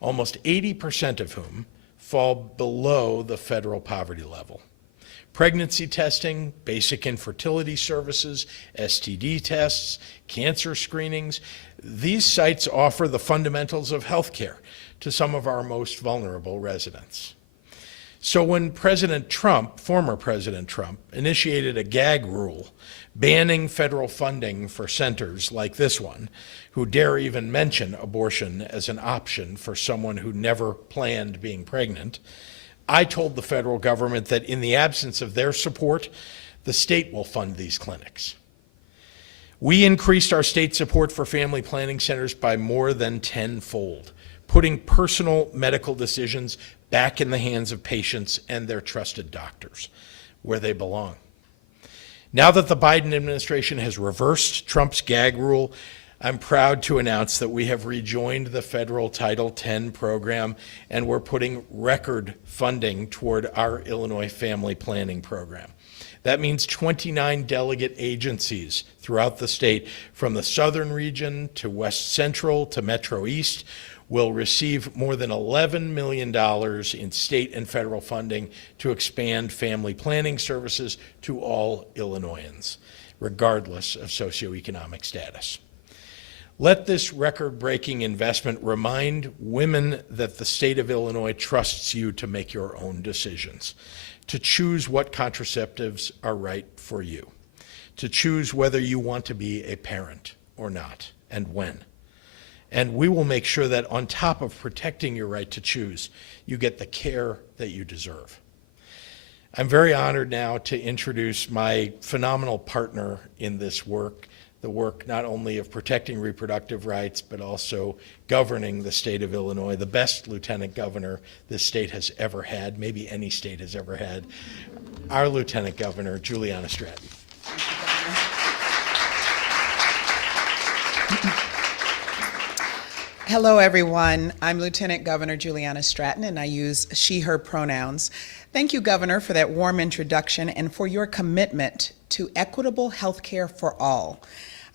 almost 80% of whom fall below the federal poverty level. Pregnancy testing, basic infertility services, STD tests, cancer screenings, these sites offer the fundamentals of healthcare to some of our most vulnerable residents. So when President Trump, former President Trump, initiated a gag rule banning federal funding for centers like this one, who dare even mention abortion as an option for someone who never planned being pregnant, I told the federal government that in the absence of their support, the state will fund these clinics. We increased our state support for family planning centers by more than tenfold, putting personal medical decisions back in the hands of patients and their trusted doctors, where they belong. Now that the Biden administration has reversed Trump's gag rule, I'm proud to announce that we have rejoined the federal Title X program, and we're putting record funding toward our Illinois family planning program. That means 29 delegate agencies throughout the state, from the southern region to West Central to Metro East, will receive more than $11 million in state and federal funding to expand family planning services to all Illinoisans, regardless of socioeconomic status. Let this record-breaking investment remind women that the state of Illinois trusts you to make your own decisions, to choose what contraceptives are right for you, to choose whether you want to be a parent or not, and when. And we will make sure that on top of protecting your right to choose, you get the care that you deserve. I'm very honored now to introduce my phenomenal partner in this work, the work not only of protecting reproductive rights, but also governing the state of Illinois, the best lieutenant governor this state has ever had, maybe any state has ever had, our Lieutenant Governor, Juliana Stratton. Hello, everyone. I'm Lieutenant Governor Juliana Stratton, and I use she, her pronouns. Thank you, Governor, for that warm introduction and for your commitment to equitable health care for all.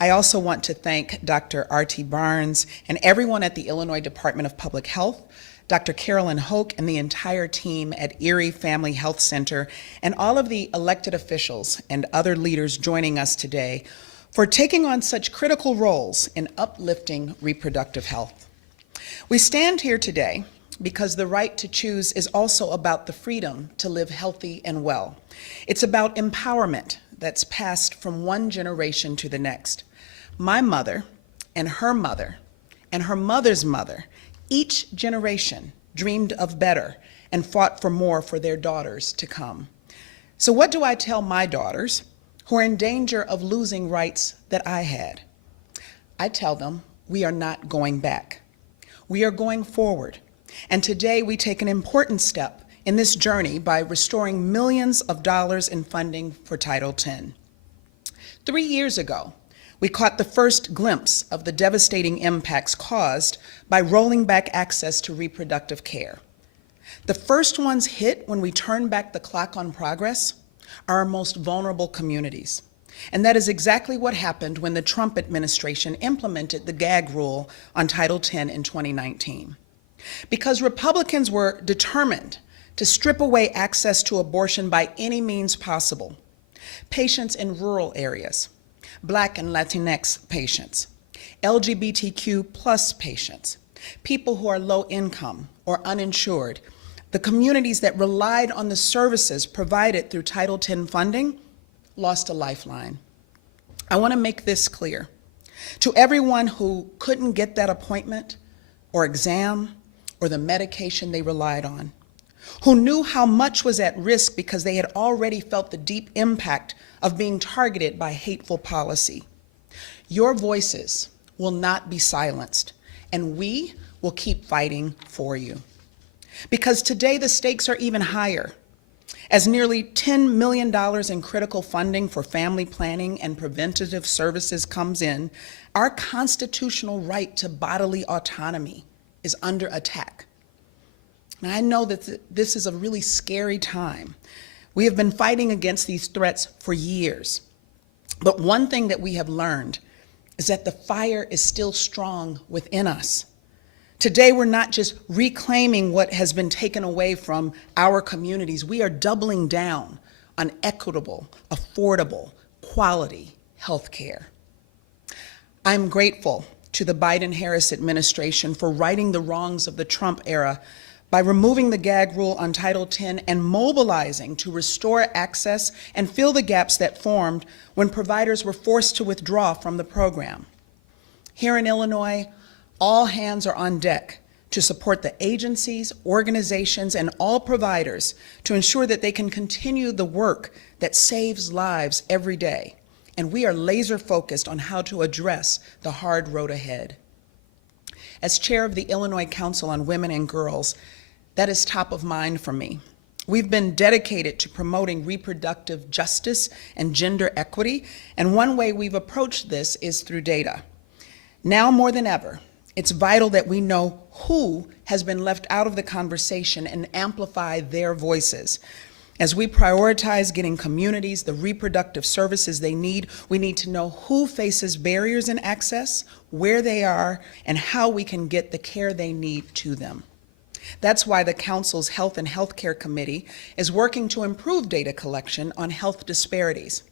I also want to thank Dr. R.T. Barnes and everyone at the Illinois Department of Public Health, Dr. Carolyn Hoke and the entire team at Erie Family Health Center, and all of the elected officials and other leaders joining us today for taking on such critical roles in uplifting reproductive health. We stand here today because the right to choose is also about the freedom to live healthy and well. It's about empowerment that's passed from one generation to the next. My mother and her mother and her mother's mother, each generation dreamed of better and fought for more for their daughters to come. So what do I tell my daughters who are in danger of losing rights that I had? I tell them we are not going back. We are going forward. And today we take an important step in this journey by restoring millions of dollars in funding for Title X. 3 years ago, we caught the first glimpse of the devastating impacts caused by rolling back access to reproductive care. The first ones hit when we turn back the clock on progress are our most vulnerable communities. And that is exactly what happened when the Trump administration implemented the gag rule on Title X in 2019. Because Republicans were determined to strip away access to abortion by any means possible, patients in rural areas, Black and Latinx patients, LGBTQ plus patients, people who are low income or uninsured, the communities that relied on the services provided through Title X funding lost a lifeline. I want to make this clear. To everyone who couldn't get that appointment or exam or the medication they relied on, who knew how much was at risk because they had already felt the deep impact of being targeted by hateful policy, your voices will not be silenced, and we will keep fighting for you. Because today the stakes are even higher. As nearly $10 million in critical funding for family planning and preventative services comes in, our constitutional right to bodily autonomy is under attack. And I know that this is a really scary time. We have been fighting against these threats for years. But one thing that we have learned is that the fire is still strong within us. Today, we're not just reclaiming what has been taken away from our communities. We are doubling down on equitable, affordable, quality health care. I'm grateful to the Biden-Harris administration for righting the wrongs of the Trump era by removing the gag rule on Title X and mobilizing to restore access and fill the gaps that formed when providers were forced to withdraw from the program. Here in Illinois, all hands are on deck to support the agencies, organizations, and all providers to ensure that they can continue the work that saves lives every day. And we are laser focused on how to address the hard road ahead. As chair of the Illinois Council on Women and Girls, that is top of mind for me. We've been dedicated to promoting reproductive justice and gender equity, and one way we've approached this is through data. Now more than ever, it's vital that we know who has been left out of the conversation and amplify their voices. As we prioritize getting communities the reproductive services they need, we need to know who faces barriers in access, where they are, and how we can get the care they need to them. That's why the Council's Health and Healthcare Committee is working to improve data collection on health disparities.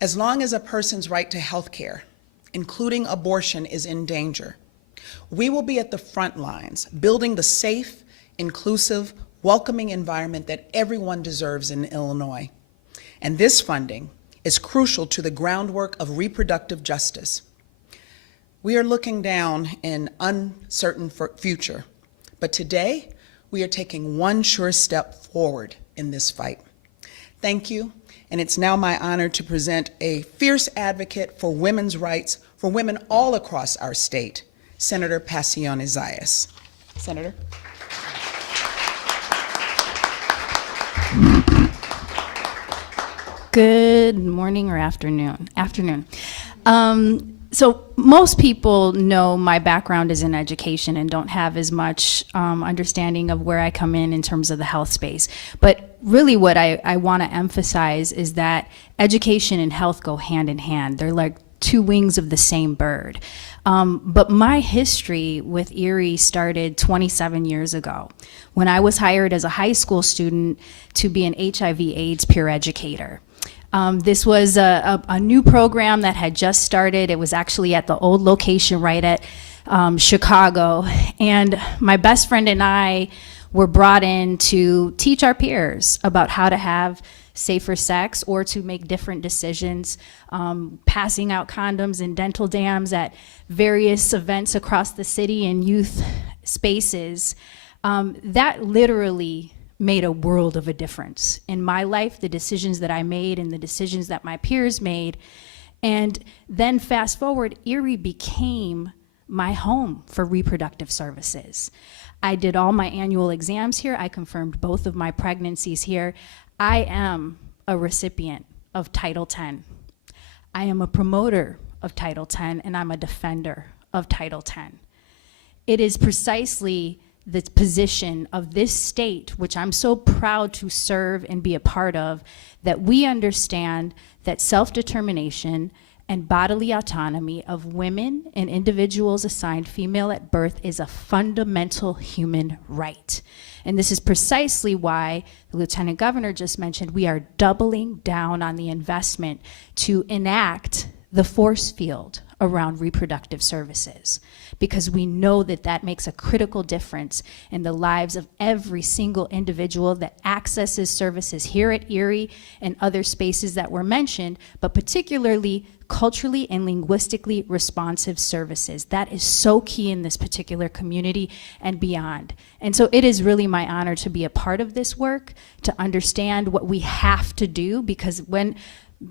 As long as a person's right to health care, including abortion, is in danger, we will be at the front lines, building the safe, inclusive, welcoming environment that everyone deserves in Illinois. And this funding is crucial to the groundwork of reproductive justice. We are looking down an uncertain future, but today we are taking one sure step forward in this fight. Thank you, and it's now my honor to present a fierce advocate for women's rights for women all across our state, Senator Pacione-Zayas. Senator. Good morning or afternoon. So most people know my background is in education and don't have as much understanding of where I come in terms of the health space. But really what I want to emphasize is that education and health go hand in hand. They're like two wings of the same bird. But my history with Erie started 27 years ago when I was hired as a high school student to be an HIV/AIDS peer educator. This was a new program that had just started. It was actually at the old location right at Chicago. And my best friend and I were brought in to teach our peers about how to have safer sex or to make different decisions, passing out condoms and dental dams at various events across the city and youth spaces. That literally made a world of a difference in my life, the decisions that I made and the decisions that my peers made. And then fast forward, Erie became my home for reproductive services. I did all my annual exams here. I confirmed both of my pregnancies here. I am a recipient of Title X. I am a promoter of Title X, and I'm a defender of Title X. It is precisely the position of this state, which I'm so proud to serve and be a part of, that we understand that self-determination and bodily autonomy of women and individuals assigned female at birth is a fundamental human right. And this is precisely why the Lieutenant Governor just mentioned we are doubling down on the investment to enact the force field around reproductive services, because we know that that makes a critical difference in the lives of every single individual that accesses services here at Erie and other spaces that were mentioned, but particularly culturally and linguistically responsive services. That is so key in this particular community and beyond. And so it is really my honor to be a part of this work, to understand what we have to do, because when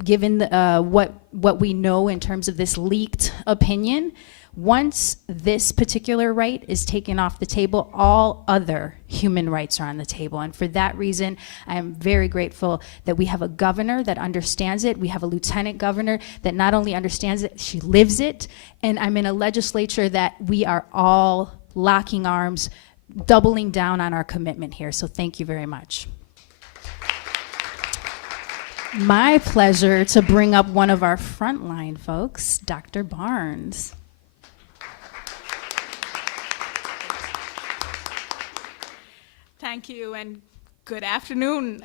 given what we know in terms of this leaked opinion, once this particular right is taken off the table, all other human rights are on the table. And for that reason, I am very grateful that we have a governor that understands it. We have a lieutenant governor that not only understands it, she lives it. And I'm in a legislature that we are all locking arms, doubling down on our commitment here. So thank you very much. My pleasure to bring up one of our frontline folks, Dr. Barnes. Thank you, and good afternoon.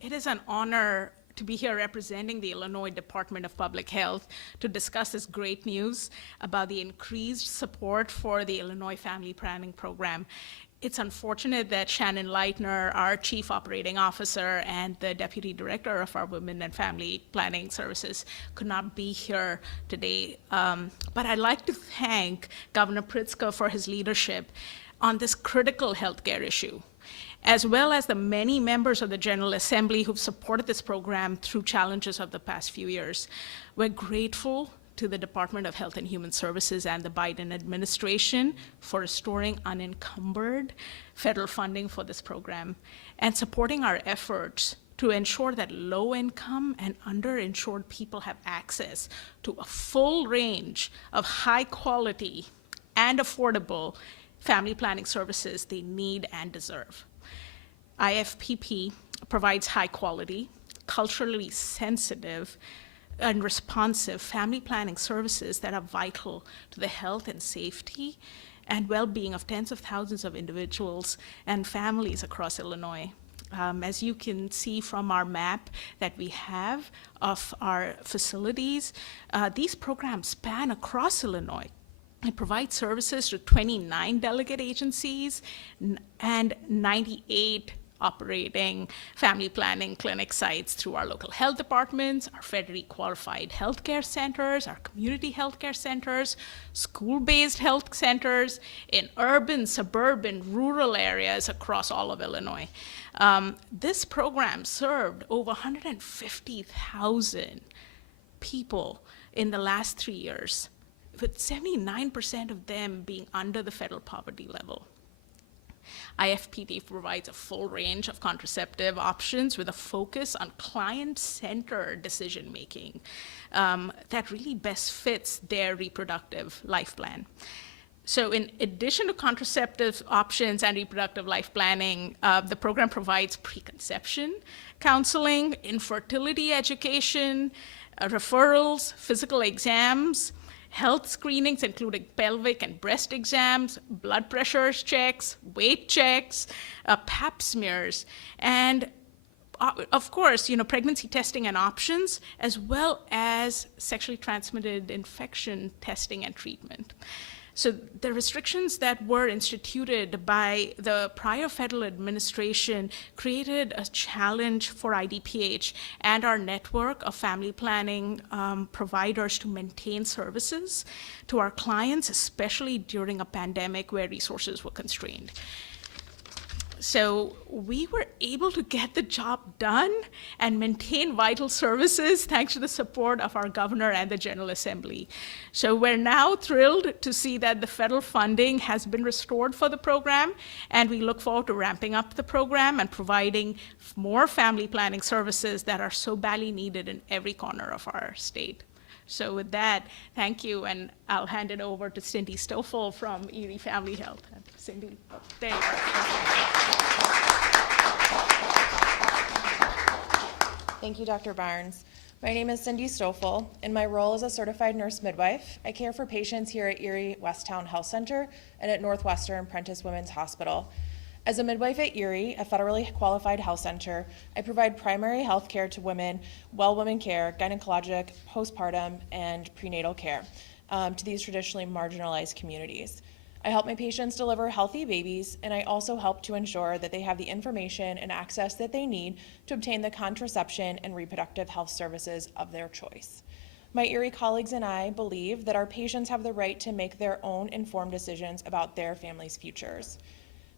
It is an honor to be here representing the Illinois Department of Public Health to discuss this great news about the increased support for the Illinois Family Planning Program. It's unfortunate that Shannon Leitner, our Chief Operating Officer and the Deputy Director of our Women and Family Planning Services, could not be here today. But I'd like to thank Governor Pritzker for his leadership on this critical healthcare issue, as well as the many members of the General Assembly who've supported this program through challenges of the past few years. We're grateful to the Department of Health and Human Services and the Biden administration for restoring unencumbered federal funding for this program and supporting our efforts to ensure that low-income and underinsured people have access to a full range of high-quality and affordable family planning services they need and deserve. IFPP provides high-quality, culturally sensitive, and responsive family planning services that are vital to the health and safety and well-being of tens of thousands of individuals and families across Illinois. As you can see from our map that we have of our facilities, these programs span across Illinois. It provides services to 29 delegate agencies and 98 operating family planning clinic sites through our local health departments, our federally qualified healthcare centers, our community healthcare centers, school-based health centers in urban, suburban, rural areas across all of Illinois. This program served over 150,000 people in the last 3 years, with 79% of them being under the federal poverty level. IFPP provides a full range of contraceptive options with a focus on client-centered decision-making that really best fits their reproductive life plan. So in addition to contraceptive options and reproductive life planning, the program provides preconception counseling, infertility education, referrals, physical exams, health screenings, including pelvic and breast exams, blood pressure checks, weight checks, pap smears, and of course, pregnancy testing and options, as well as sexually transmitted infection testing and treatment. So the restrictions that were instituted by the prior federal administration created a challenge for IDPH and our network of family planning providers to maintain services to our clients, especially during a pandemic where resources were constrained. So we were able to get the job done and maintain vital services thanks to the support of our governor and the General Assembly. So we're now thrilled to see that the federal funding has been restored for the program, and we look forward to ramping up the program and providing more family planning services that are so badly needed in every corner of our state. So with that, thank you, and I'll hand it over to Cindy Stoffel from Erie Family Health. Cindy, there you are. Thank you, Dr. Barnes. My name is Cindy Stoffel. In my role as a certified nurse midwife, I care for patients here at Erie Westtown Health Center and at Northwestern Prentice Women's Hospital. As a midwife at Erie, a federally qualified health center, I provide primary health care to women, well women care, gynecologic, postpartum, and prenatal care to these traditionally marginalized communities. I help my patients deliver healthy babies, and I also help to ensure that they have the information and access that they need to obtain the contraception and reproductive health services of their choice. My Erie colleagues and I believe that our patients have the right to make their own informed decisions about their family's futures.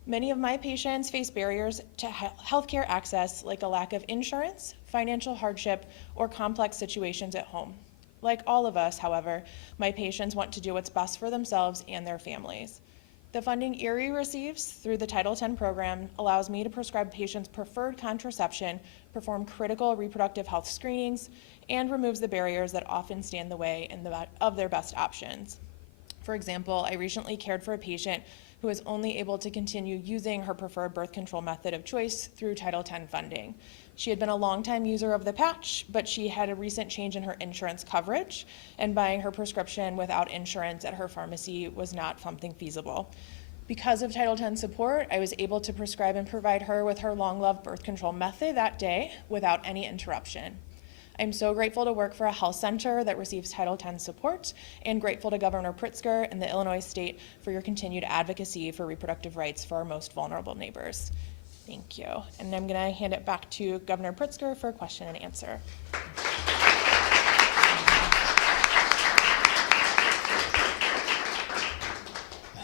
Many of my patients face barriers to healthcare access, like a lack of insurance, financial hardship, or complex situations at home. Like all of us, however, my patients want to do what's best for themselves and their families. The funding Erie receives through the Title X program allows me to prescribe patients preferred contraception, perform critical reproductive health screenings, and removes the barriers that often stand in the way of their best options. For example, I recently cared for a patient who was only able to continue using her preferred birth control method of choice through Title X funding. She had been a longtime user of the patch, but she had a recent change in her insurance coverage, and buying her prescription without insurance at her pharmacy was not something feasible. Because of Title X support, I was able to prescribe and provide her with her long-loved birth control method that day without any interruption. I'm so grateful to work for a health center that receives Title X support, and grateful to Governor Pritzker and the Illinois state for your continued advocacy for reproductive rights for our most vulnerable neighbors. Thank you. And I'm going to hand it back to Governor Pritzker for question and answer.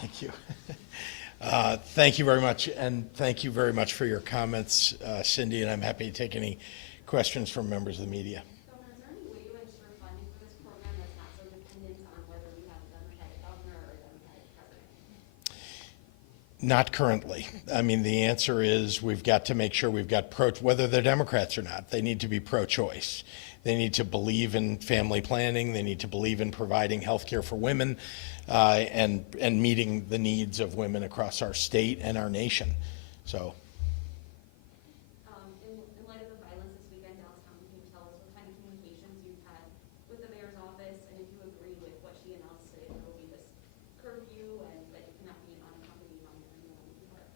Thank you. Thank you very much, and thank you very much for your comments, Cindy, and I'm happy to take any questions from members of the media. Governor, is there any way to ensure funding for this program that's not so dependent on whether we have a Democratic governor or a Democratic president? Not currently. I mean, the answer is we've got to make sure we've got whether they're Democrats or not, they need to be pro-choice. They need to believe in family planning. They need to believe in providing health care for women and meeting the needs of women across our state and our nation. So. In light of the violence this weekend downtown, can you tell us what kind of communications you've had with the mayor's office, and if you agree with what she announced today, that there will be this curfew and that you cannot be an unaccompanied minor in the park?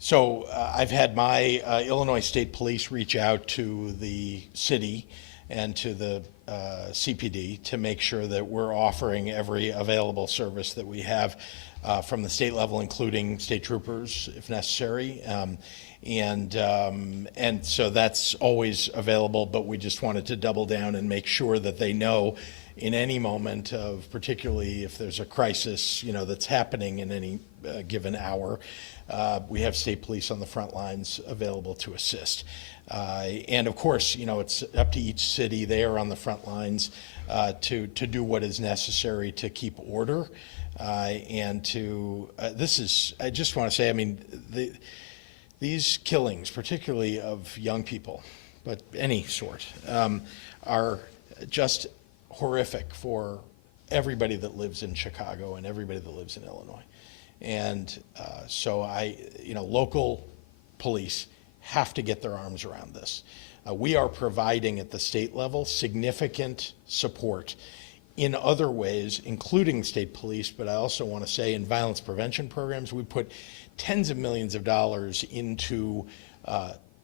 So I've had my Illinois State Police reach out to the city and to the CPD to make sure that we're offering every available service that we have from the state level, including state troopers if necessary. And so that's always available, but we just wanted to double down and make sure that they know in any moment of, particularly if there's a crisis, that's happening in any given hour, we have state police on the front lines available to assist. And of course, it's up to each city there on the front lines to do what is necessary to keep order and to, I just want to say, I mean, these killings, particularly of young people, but any sort, are just horrific for everybody that lives in Chicago and everybody that lives in Illinois. And so local police have to get their arms around this. We are providing at the state level significant support in other ways, including state police, but I also want to say in violence prevention programs, we put tens of millions of dollars into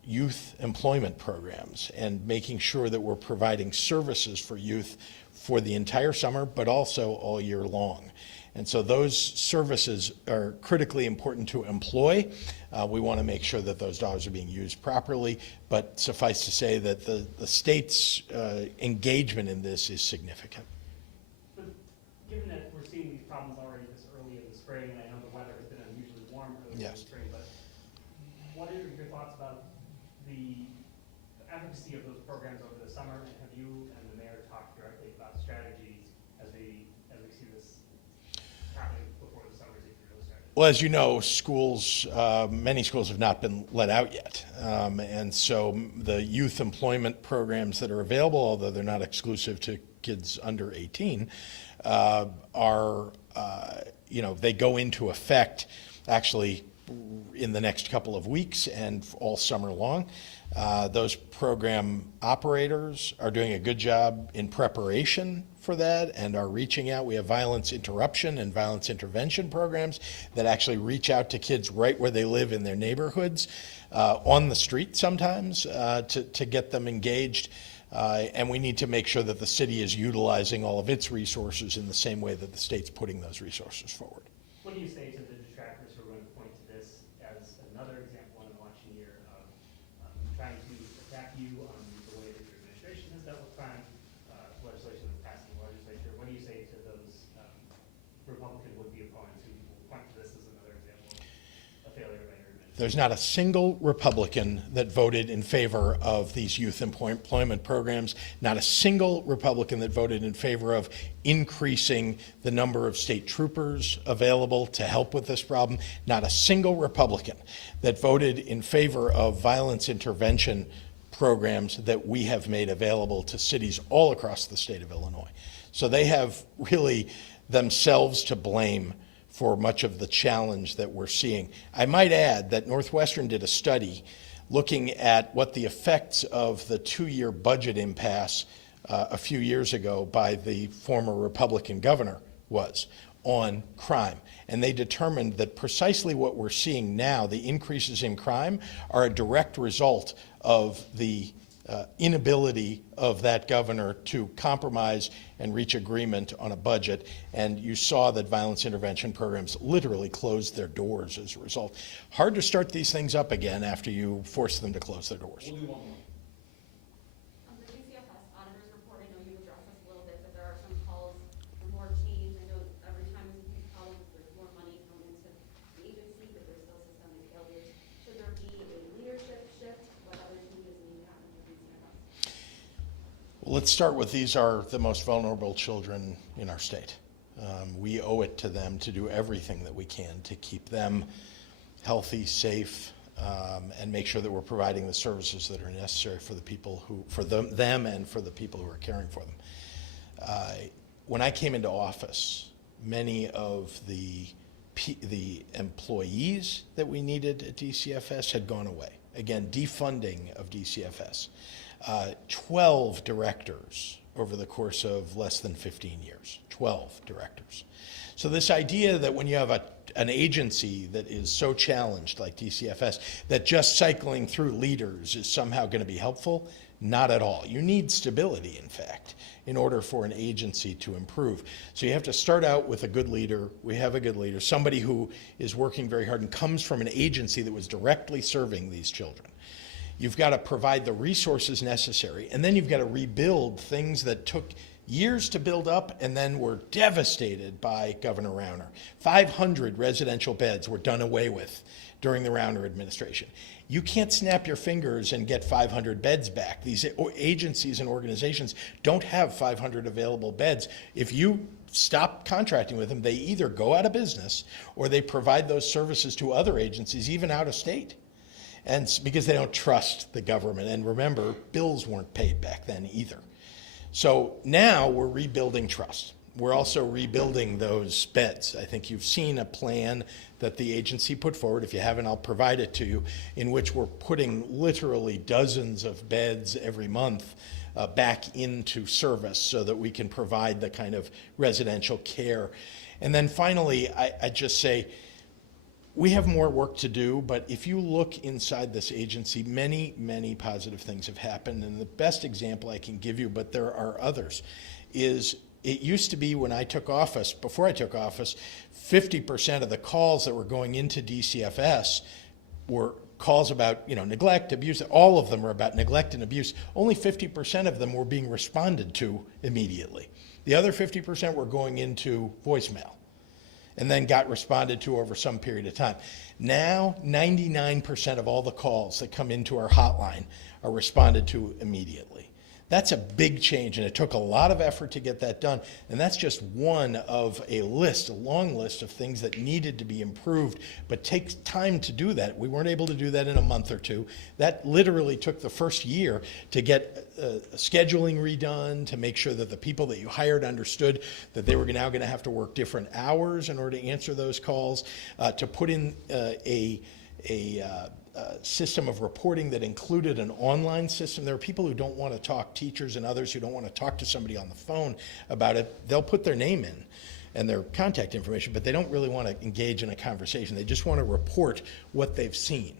youth employment programs and making sure that we're providing services for youth for the entire summer, but also all year long. And so those services are critically important to employ. We want to make sure that those dollars are being used properly, but suffice to say that the state's engagement in this is significant. But given that we're seeing these problems already this early in the spring, and I know the weather has been unusually warm early in the spring, but what are your thoughts about the efficacy of those programs over the summer? And have you and the mayor talked directly about strategies as we see this happening before the summer season really starts? Well, as you know, many schools have not been let out yet. And so the youth employment programs that are available, although they're not exclusive to kids under 18, they go into effect actually in the next couple of weeks and all summer long. Those program operators are doing a good job in preparation for that and are reaching out. We have violence interruption and violence intervention programs that actually reach out to kids right where they live in their neighborhoods, on the street sometimes, to get them engaged. And we need to make sure that the city is utilizing all of its resources in the same way that the state's putting those resources forward. What do you say to the detractors who are going to point to this as another example in an election year of trying to attack you on the way that your administration has dealt with crime, legislation that's passed in the legislature? What do you say to those Republican would-be opponents who point to this as another example of a failure by your administration? There's not a single Republican that voted in favor of these youth employment programs, not a single Republican that voted in favor of increasing the number of state troopers available to help with this problem, not a single Republican that voted in favor of violence intervention programs that we have made available to cities all across the state of Illinois. So they have really themselves to blame for much of the challenge that we're seeing. I might add that Northwestern did a study looking at what the effects of the 2-year budget impasse a few years ago by the former Republican governor was on crime. And they determined that precisely what we're seeing now, the increases in crime, are a direct result of the inability of that governor to compromise and reach agreement on a budget. And you saw that violence intervention programs literally closed their doors as a result. Hard to start these things up again after you force them to close their doors. The DCFS auditor's report, I know you addressed this a little bit, but there are some calls for more change. I know every time we see these calls, there's more money coming into the agency, but there's still systemic failures. Should there be a leadership shift? What other changes need to happen with DCFS? Well, let's start with these are the most vulnerable children in our state. We owe it to them to do everything that we can to keep them healthy, safe, and make sure that we're providing the services that are necessary for the people who, for them and for the people who are caring for them. When I came into office, many of the employees that we needed at DCFS had gone away. Again, defunding of DCFS. 12 directors over the course of less than 15 years, 12 directors. So this idea that when you have an agency that is so challenged like DCFS, that just cycling through leaders is somehow going to be helpful, not at all. You need stability, in fact, in order for an agency to improve. So you have to start out with a good leader. We have a good leader, somebody who is working very hard and comes from an agency that was directly serving these children. You've got to provide the resources necessary, and then you've got to rebuild things that took years to build up and then were devastated by Governor Rauner. 500 residential beds were done away with during the Rauner administration. You can't snap your fingers and get 500 beds back. These agencies and organizations don't have 500 available beds. If you stop contracting with them, they either go out of business or they provide those services to other agencies, even out of state. And because they don't trust the government. And remember, bills weren't paid back then either. So now we're rebuilding trust. We're also rebuilding those beds. I think you've seen a plan that the agency put forward. If you haven't, I'll provide it to you, in which we're putting literally dozens of beds every month back into service so that we can provide the kind of residential care. And then finally, I just say, we have more work to do, but if you look inside this agency, many, many positive things have happened. And the best example I can give you, but there are others, is it used to be when I took office, before I took office, 50% of the calls that were going into DCFS were calls about, neglect, abuse. All of them were about neglect and abuse. Only 50% of them were being responded to immediately. The other 50% were going into voicemail and then got responded to over some period of time. Now, 99% of all the calls that come into our hotline are responded to immediately. That's a big change, and it took a lot of effort to get that done. And that's just one of a long list of things that needed to be improved, but takes time to do that. We weren't able to do that in a month or two. That literally took the first year to get scheduling redone, to make sure that the people that you hired understood that they were now going to have to work different hours in order to answer those calls, to put in a system of reporting that included an online system. There are people who don't want to talk, teachers and others who don't want to talk to somebody on the phone about it. They'll put their name in and their contact information, but they don't really want to engage in a conversation. They just want to report what they've seen.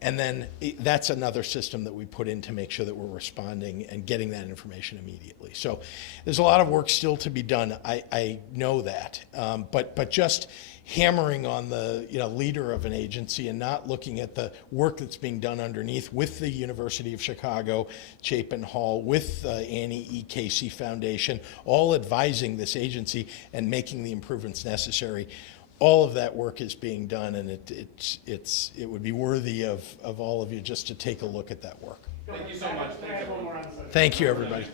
And then that's another system that we put in to make sure that we're responding and getting that information immediately. So there's a lot of work still to be done. I know that, but just hammering on the leader of an agency and not looking at the work that's being done underneath with the University of Chicago, Chapin Hall, with Annie E. Casey Foundation, all advising this agency and making the improvements necessary. All of that work is being done, and it would be worthy of all of you just to take a look at that work. Thank you so much. Thank you, everybody.